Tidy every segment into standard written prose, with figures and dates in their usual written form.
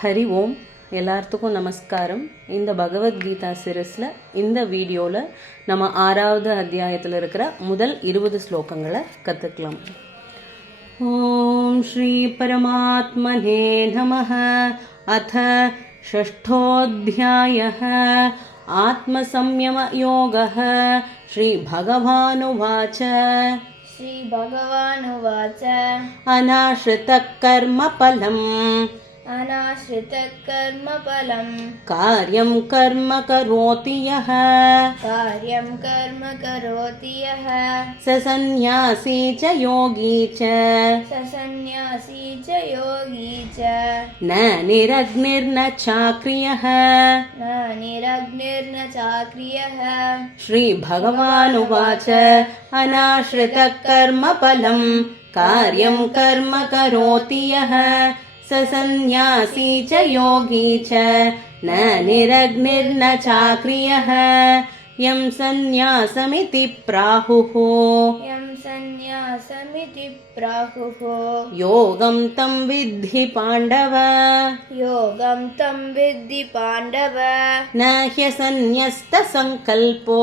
ஹரி ஓம். எல்லாத்துக்கும் நமஸ்காரம். இந்த பகவத்கீதா சீரீஸில் இந்த வீடியோவில் நம்ம 6வது அத்தியாயத்தில் இருக்கிற முதல் 20 ஸ்லோகங்களை கற்றுக்கலாம். ஓம் ஸ்ரீ பரமாத்மனே நமः. அத ஷஷ்டோऽध्यायः ஆத்மசம்யமயோகः. ஸ்ரீ பகவானுவாச்ச அநாஶ்ருதः கர்மபலம் कार्यं कर्म करोति यः स सन्न्यासी च योगी च न निरग्निर्न चाक्रियः. श्रीभगवानुवाच अनाश्रितः कर्मफलं कार्यं कर्म करोति यः स सन्न्यासी च योगी च न निरग्निर्न चाक्रियः. यं सन्न्यासमिति प्राहुः योगं तं विद्धि पाण्डव न ह्यसन्न्यस्तसङ्कल्पो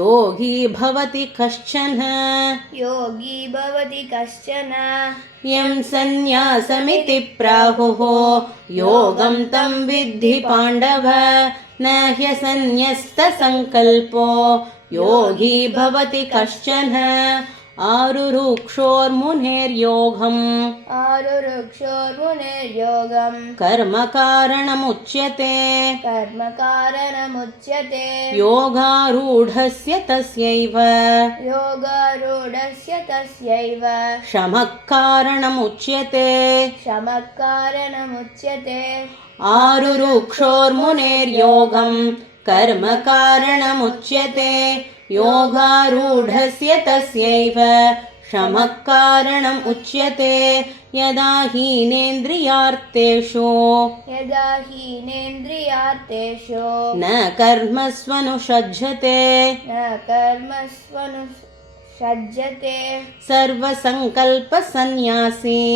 योगी भवति कश्चन. यं सन्न्यासमिति प्राहुः योगं तं विद्धि पाण्डव न ह्यसन्न्यस्तसङ्कल्पो योगी भवति कश्चन. आरुरुक्षोर्मुनेर्योगम् कर्मकारणमुच्यते योगारूढस्य तस्यैव शमः कारणमुच्यते. आरुरुक्षोर्मुनेर्योगम् कर्मकारणमुच्यते योगारूढस्य तस्यैव शमः कारणम् उच्यते. यदा हीनेन्द्रियार्थेषु न कर्मस्वनुषज्जते सर्वसङ्कल्पसन्न्यासी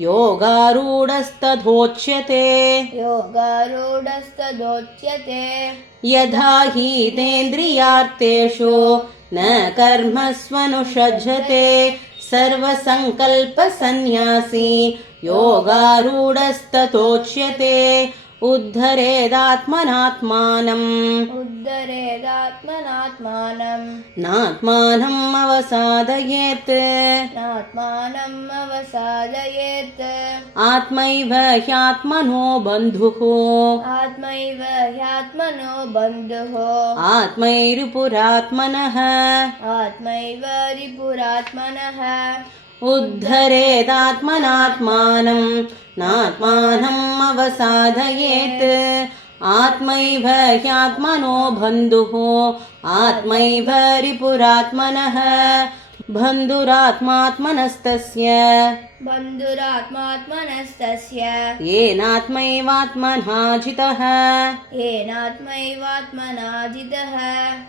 योगारूढस्तथोच्यते. यथा हीनेन्द्रियार्थेषु न कर्मस्वनुषज्जते सर्वसङ्कल्पसन्न्यासी योगारूढस्तथोच्यते. उद्धरेदात्मनात्मानम् नात्मानम् अवसादयेत् आत्मैव ह्यात्मनो बन्धुः आत्मैरिपुरात्मनः उद्धरेदात्मनात्मानम् नात्मानम् अवसादयेत् आत्मैव ह्यात्मनो बन्धुः आत्मैव रिपुरात्मनः. बन्धुरात्मात्मनस्तस्य येनात्मैवात्मना जितः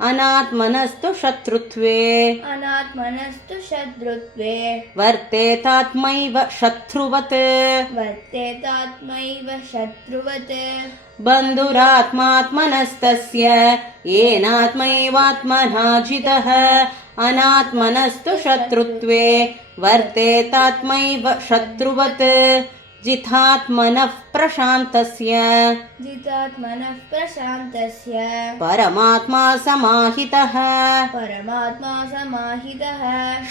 अनात्मनस्तु शत्रुत्वे वर्तेतात्मैव शत्रुवत्. बन्धुरात्मात्मनस्तस्य येनात्मैवात्मना जितः अनात्मनस्तु शत्रुत्वे वर्तेतात्मैव शत्रुवत्. जितात्मनः प्रशान्तस्य परमात्मा समाहितः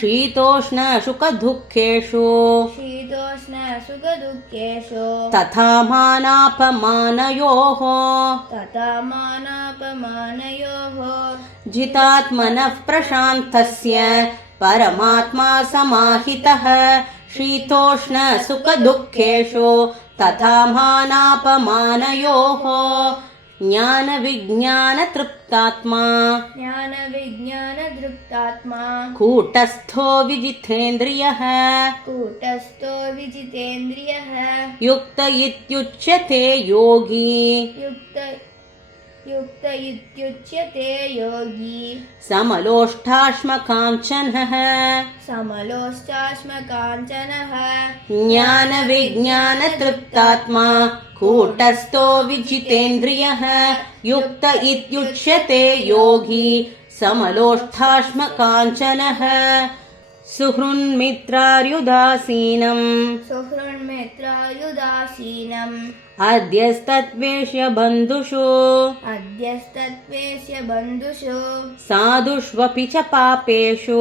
शीतोष्णसुखदुःखेषु तथा मानापमानयोः. जितात्मनः प्रशान्तस्य परमात्मा समाहितः शीतोष्णसुखदुःखेषु तथा मानापमानयोः. ज्ञानविज्ञानतृप्तात्मा कूटस्थो विजितेन्द्रियः युक्त इत्युच्यते योगी युक्त इत्युच्यते योगी समलोष्ठाश्मकाञ्चनः समलोष्टाश्मकाञ्चनः ज्ञानविज्ञानतृप्तात्मा कूटस्थो विजितेन्द्रियः युक्त इत्युच्यते योगी समलोष्ठाश्मकाञ्चनः सुहृन्मित्रार्युदासीनम् सुहृन्मित्रायुदासीनम् अद्यस्तत्वेष्य बन्धुषु अद्यस्तत्वेष्य बन्धुषु साधुष्वपि च पापेषु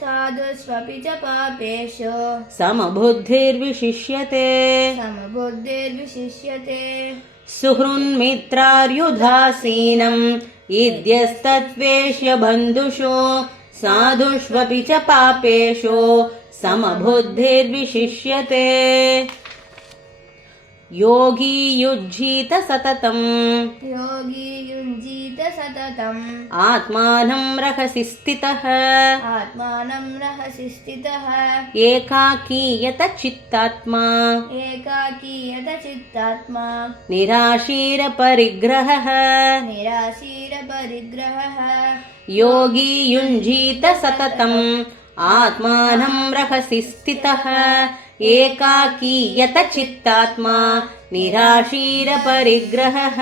साधुष्वपि च पापेषु समबुद्धिर्विशिष्यते समबुद्धिर्विशिष्यते सुहृन्मित्रार्युदासीनम् इद्यस्तत्वेष्य बन्धुषु साधुष्वपि च पापेषु समबुद्धिर्विशिष्यते योगी युज्यीत सततम् योगी युञ्जीत सततम् आत्मानं रहसि स्थितः आत्मानं रहसि स्थितः एकाकी यतचित्तात्मा एकाकीयत चित्तात्मा निराशीरपरिग्रहः निराशीरपरिग्रहः योगी युञ्जीत सततम् आत्मानं रहसि स्थितः एकाकी यतचित्तात्मा निराशीरपरिग्रहः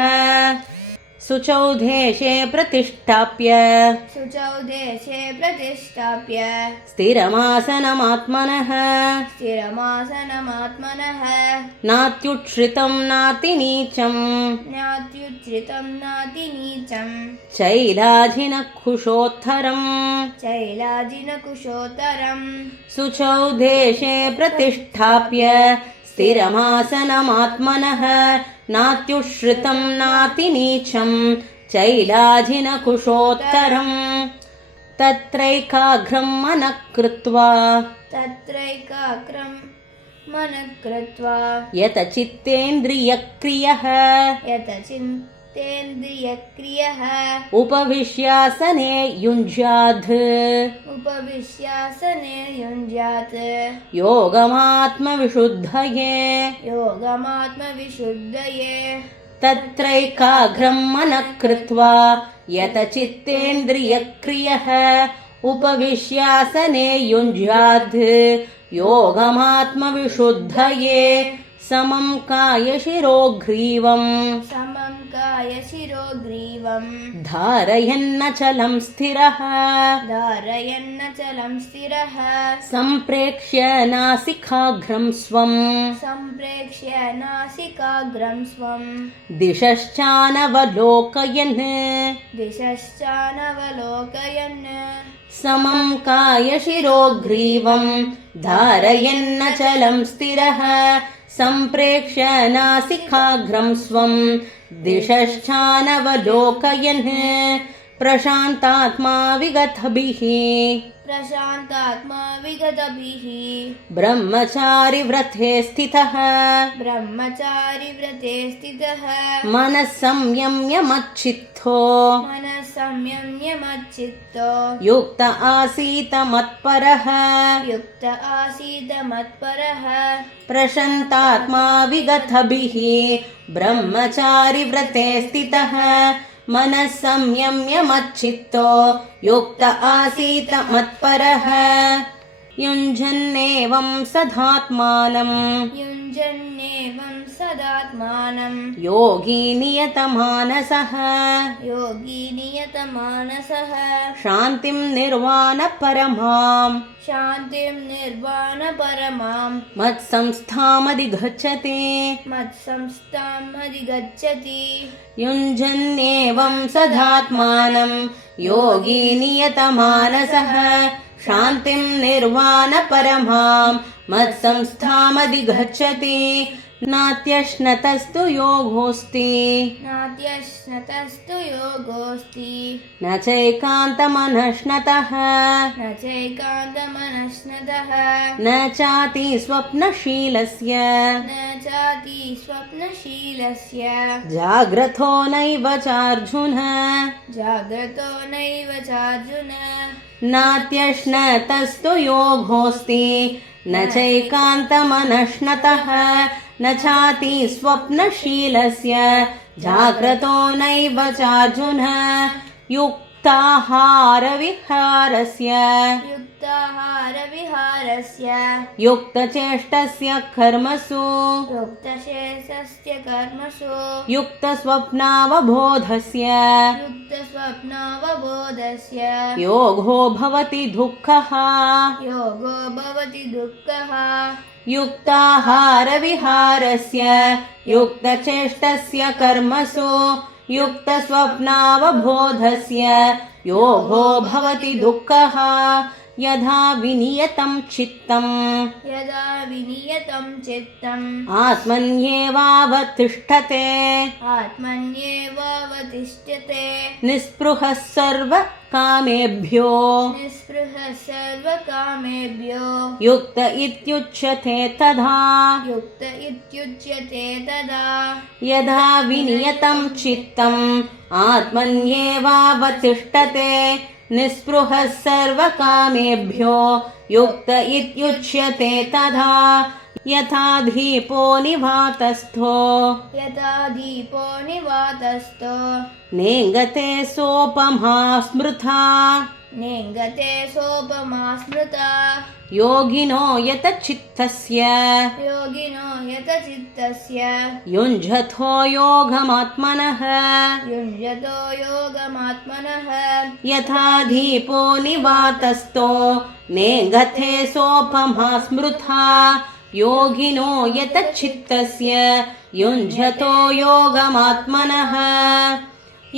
शुचौ देशे प्रतिष्ठाप्य शुचौ देशे प्रतिष्ठाप्य स्थिरमासनमात्मनः स्थिरमासनमात्मनः नात्युच्छ्रितं नातिनीचम् नात्युच्छ्रितं नातिनीचं चैलाजिनकुशोत्थरम् चैलाजिनकुशोत्तरम् शुचौ देशे प्रतिष्ठाप्य स्थिरमासनमात्मनः नात्युच्छ्रितं नातिनीचं चैलाजिनकुशोत्तरम् तत्रैकाग्रं मनः कृत्वा तत्रैकाग्रं मनः कृत्वा यतचित्तेन्द्रियक्रियः यतचिन्तेन्द्रियक्रियः उपविश्यासने युञ्ज्यात् उपविश्यासने युञ्ज्यात् योगमात्मविशुद्धये योगमात्मविशुद्धये तत्रैकाग्रं मनः कृत्वा यतचित्तेन्द्रियक्रियः उपविश्यासने युञ्ज्यात् योगमात्मविशुद्धये समं कायशिरोग्रीवम् समं कायशिरोग्रीवम् धारयन्नचलं स्थिरः धारयन्नचलं स्थिरः सम्प्रेक्ष्य नासिकाग्रं स्वम् सम्प्रेक्ष्य नासिकाग्रं स्वम् दिशश्चानवलोकयन् दिशश्चानवलोकयन् समं कायशिरोग्रीवम् धारयन्नचलं स्थिरः सम्प्रेक्ष्य नासिकाग्रं स्वम् दिशश्चानवलोकयन् प्रशान्तात्मा विगतभिः प्रशान्तात्मा विगतभिः ब्रह्मचारिव्रते स्थितः ब्रह्मचारी व्रते स्थितः मनः संयम्य मच्चित्तो मनः संयम्य मच्चित्तो युक्त आसीत मत्परः युक्त आसीत् मत्परः प्रशान्तात्मा विगतभिः ब्रह्मचारिव्रते स्थितः मनः संयम्य मच्चित्तो युक्त आसीत मत्परः युञ्जन्नेवं सदात्मानं युञ्जन्नेवं सदात्मानं योगी नियतमानसः योगी नियतमानसः शान्तिं निर्वाणपरमां शान्तिं निर्वाणपरमां मत्संस्थामधिगच्छति मत्संस्थामधिगच्छति युञ्जन्नेवं सदात्मानं योगी नियतमानसः शान्तिं निर्वाणपरमां मत्संस्थामधिगच्छति नात्यश्नतस्तु योगोऽस्ति नात्यश्नतस्तु योगोऽस्ति न चैकान्तमनश्नतः न चैकान्तमनश्नतः न चाति स्वप्नशीलस्य न चाति स्वप्नशीलस्य जाग्रतो नैव चार्जुन जाग्रतो नैव चार्जुन नात्यश्नतस्तु योगोऽस्ति न चैकान्तमनश्नतः न चाति स्वप्नशीलस्य जाग्रतो नैव चार्जुन युक्ताहारविहारस्य युक्ताहारविहारस्य युक्तचेष्टस्य कर्मसु युक्तशेषस्य कर्मसु युक्तस्वप्नावबोधस्य युक्तस्वप्नावबोधस्य योगो भवति दुःखः योगो भवति दुःखः युक्ताहारविहारस्य युक्तचेष्टस्य कर्मसु युक्तस्वप्नावबोधस्य योगो भवति दुःखः यथा विनियतं चित्तम् यदा विनियतं चित्तम् आत्मन्येवावतिष्ठते आत्मन्येवावतिष्ठते निःस्पृहः सर्वकामेभ्यो निःस्पृहः सर्वकामेभ्यो युक्त इत्युच्यते तथा युक्त इत्युच्यते तदा यदा विनियतं चित्तम् आत्मन्येवावतिष्ठते निःस्पृहः सर्वकामेभ्यो युक्त इत्युच्यते तथा यथा दीपो निवातस्थो यथा दीपो निवातस्थो नेङ्गते सोपमा स्मृता नेङ्गते सोपमा स्मृता योगिनो यतचित्तस्य योगिनो यतचित्तस्य युञ्जतो योगमात्मनः युञ्जतो योगमात्मनः यथा दीपो निवातस्थो नेङ्गते सोपमा स्मृता योगिनो यतचित्तस्य युञ्जतो योगमात्मनः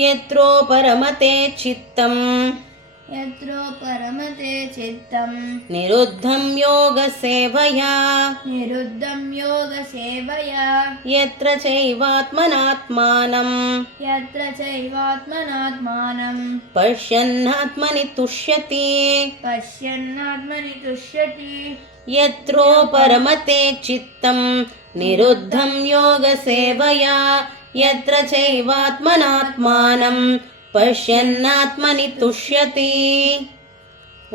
यत्रोपरमते चित्तम् यत्रो परमते चित्तम् निरुद्धं योगसेवया निरुद्धं योगसेवया यत्र चैवात्मनात्मानं यत्र चैवात्मनात्मानं पश्यन्नात्मनि तुष्यति पश्यन्नात्मनि तुष्यति यत्रोपरमते चित्तं निरुद्धं योगसेवया यत्र चैवात्मनात्मानं பஷ்யன்னாத்மனி துஷ்யதி.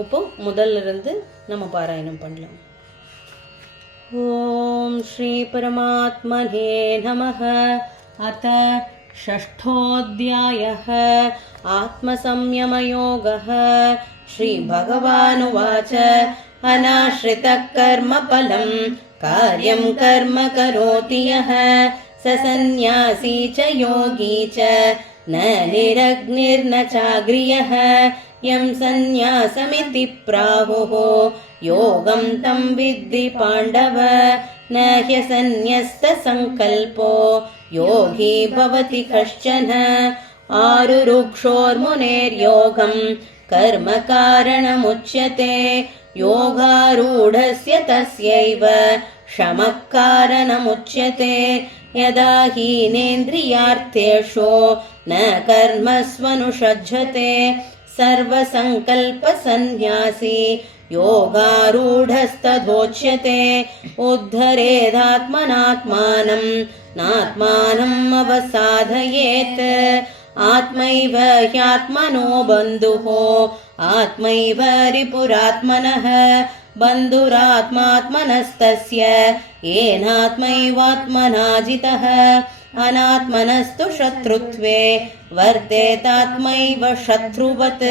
இப்போ முதல்ல இருந்து நம்ம பாராயணம் பண்ணலாம். ஓம் ஸ்ரீ பரமாத்மனே நமः. அத षष्ठोऽध्यायः आत्मसंयमयोगः. श्रीभगवानुवाच अनाश्रितः कर्मफलं कार्यं कर्म करोति यः स सन्न्यासी च योगी च न निरग्निर्न चाग्रियः यं सन्न्यासमिति प्राहुः योगं तं विद्धि पाण्डव न ह्यसन्न्यस्तसङ्कल्पो योगी भवति कश्चन आरुरुक्षोर्मुनेर्योगं कर्म कारणमुच्यते योगारूढस्य तस्यैव शमः कारणमुच्यते यदा हीनेन्द्रियार्थेषु न कर्मस्वनुषज्जते सर्वसङ्कल्पसन्न्यासी योगारूढस्तदोच्यते उद्धरेदात्मनात्मानं नात्मानम् अवसाधयेत् आत्मैव ह्यात्मनो बन्धुः आत्मैव रिपुरात्मनः बन्धुरात्मात्मनस्तस्य येनात्मैवात्मना जितः अनात्मनस्तु शत्रुत्वे वर्तेतात्मैव शत्रुवत्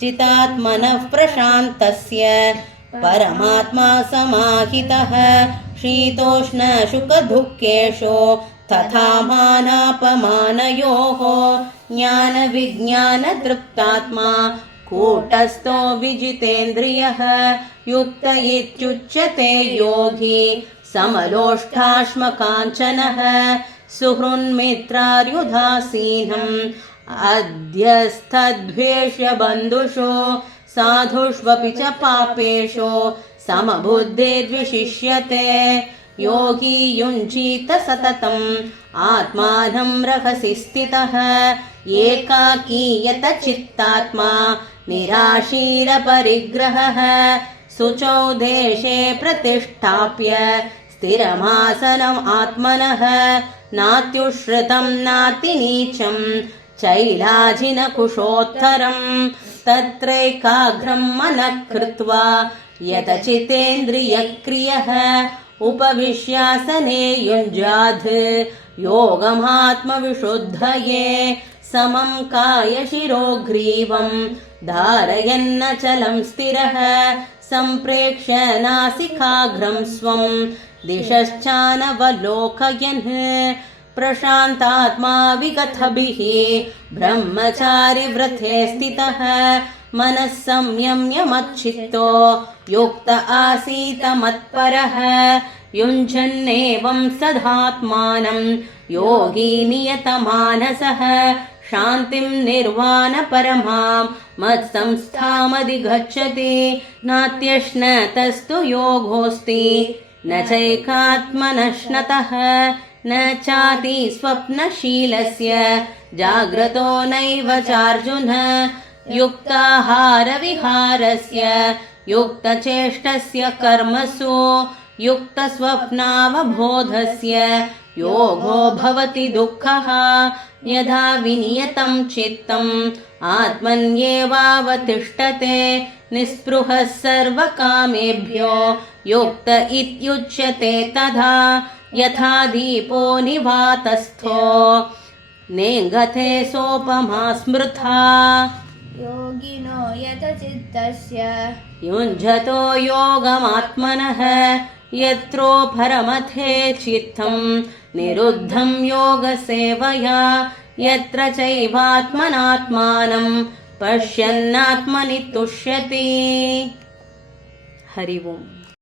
जितात्मनः प्रशान्तस्य परमात्मा समाहितः शीतोष्णसुखदुःखेषु तथा मानापमानयोः ज्ञानविज्ञानतृप्तात्मा कूटस्थो विजितेन्द्रियः युक्त इत्युच्यते योगी समलोष्ठाश्मकाञ्चनः सुहृन्मित्रार्युदासीनम् अध्यस्थद्वेष्यबन्धुषु साधुष्वपि च पापेषु समबुद्धिर्विशिष्यते योगी युञ्जीत सततम् आत्मानं रहसि स्थितः एकाकी यतचित्तात्मा निराशीरपरिग्रहः शुचौ देशे प्रतिष्ठाप्य स्थिरमासनम् आत्मनः नात्युश्रितं नातिनीचं चैलाजिनकुशोत्तरम् तत्रैकाग्रं मनः कृत्वा यतचितेन्द्रियक्रियः उपविश्यासने युञ्जाद् योगमात्मविशुद्धये समं कायशिरोग्रीवं धारयन्नचलं स्थिरः सम्प्रेक्ष्य नासिकाग्रं स्वं दिशश्चानवलोकयन् प्रशान्तात्मा विगतभिः ब्रह्मचारिव्रते स्थितः मनः संयम्य मच्चित्तो युक्त आसीत मत्परः युञ्जन्नेवं सदात्मानं योगी नियतमानसः शान्तिं निर्वाणपरमां मत्संस्थामधिगच्छति नात्यश्नतस्तु योगोऽस्ति न चैकात्मनश्नतः न चाति स्वप्नशीलस्य जाग्रतो नैव चार्जुन युक्ताहारविहारस्य युक्तचेष्टस्य कर्मसु युक्तस्वप्नावबोधस्य योगो भवति दुःखः यदा विनियतं चित्तम् आत्मन्येवावतिष्ठते निःस्पृहः सर्वकामेभ्यो युक्त इत्युच्यते तथा यथा दीपो निवातस्थो नेङ्गते सोपमा स्मृता योगिनो यतचित्तस्य युञ्जतो योगमात्मनः यत्रो परमथे चित्तं निरुद्धं योगसेवया यत्र चैवात्मनात्मानं पश्यन्नात्मनि तुष्यति। हरि ओम्।